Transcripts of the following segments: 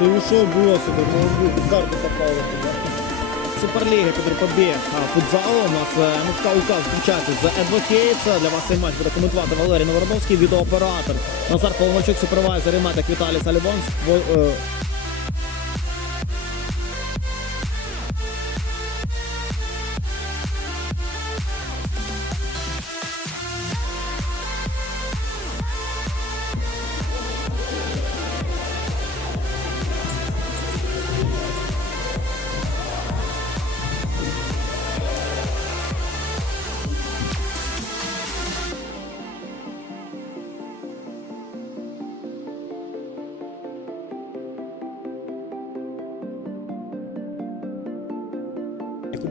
Ты ушел Господи, ну в карту попал. Суперліги Побіг футзалу. У нас е, Указ включається з Advocates. Для вас цей матч буде коментувати Валерій Новородовський, відеооператор. Назар Полоночук, супервайзер і медик Віталій Салівон.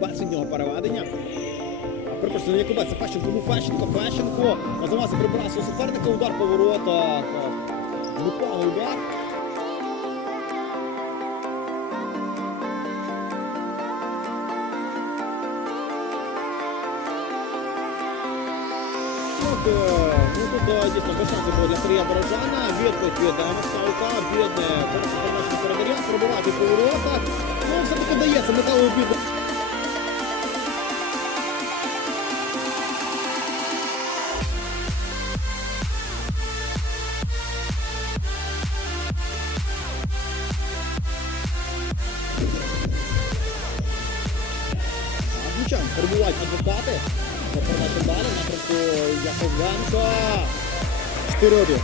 Е, від нього переведення. Припустимо, Якубець, це Фещенко, був Фещенко, Фещенко. Називався прибрав свого суперника, удар по воротах. Буквально удар. От, е, ну, тут е, дійсно без шансу було Сергія Борожана. Відповідь від МСК бідне, зараз побачимо передаря, пробувати по воротах. Ну, все-таки дається металову біду. Звичайно, перебувають адвокати. Передача далі напрямку Яковенка. 4-1.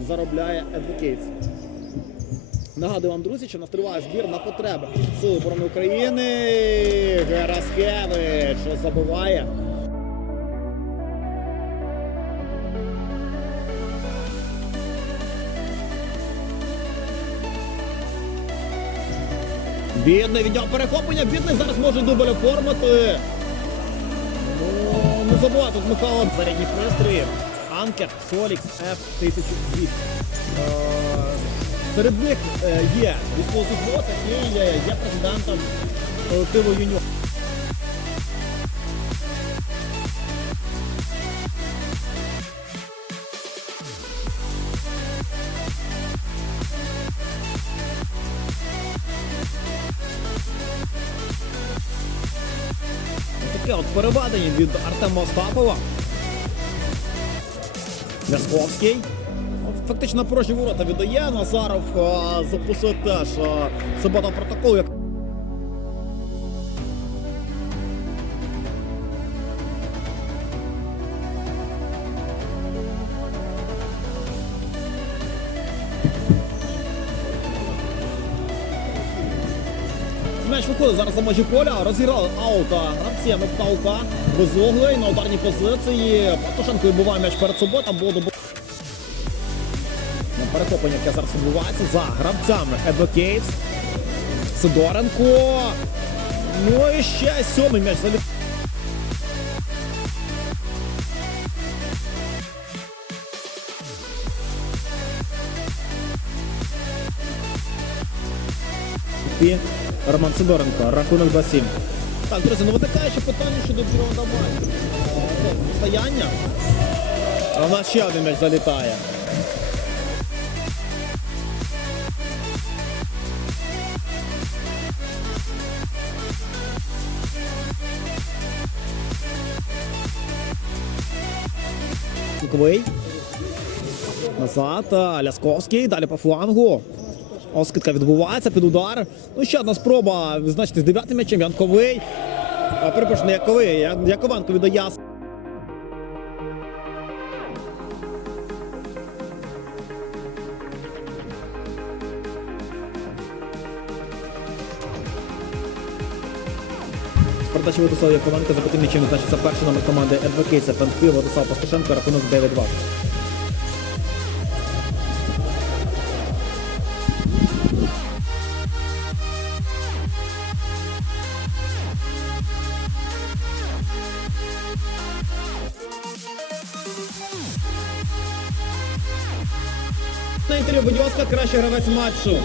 Заробляє Advocates. Нагадую вам, друзі, що в нас триває збір на потреби Сили оборони України. Гераскевич забиває. Бідний від нього перехоплення, бідний зараз може дубль оформити. Ну, не забувай тут Михайло зарядні пристрої. Анкер Solix F1200. Е, Серед них е, є військовослужбовець, який є, є президентом колективу Юніор. Таке от переведення від Артема Остапова. Лясковський. Фактично порожні ворота віддає. Назаров записує теж себе на протокол. Як... Виходить зараз за межі поля, розіграли аута гравці МФК Безоглий на ударній позиції. Патушенко вибиває м'яч перед собою, там було добу. Перехоплення, яке зараз відбувається за гравцями Advocates. Сидоренко. Ну і ще сьомий м'яч залітає. І Роман Сидоренко, рахунок 2-7. Так, друзі, ну виникає ще питання щодо Джерона Дамані. Стояння. А у нас ще один м'яч залітає. Луковий. Назад. Лясковський. Далі по флангу. Оскидка відбувається під удар. Ну, ще одна спроба відзначити з дев'ятим м'ячем. Янковий. Перепрошую, не Яковий. Яковенко віддає. Передача Владислава Яковенка за потім м'ячем відзначиться перший номер команди Advocates. Пенфіл Владислав Пастушенко, рахунок 9-2. На інтерв'ю, будь ласка, кращий гравець матчу.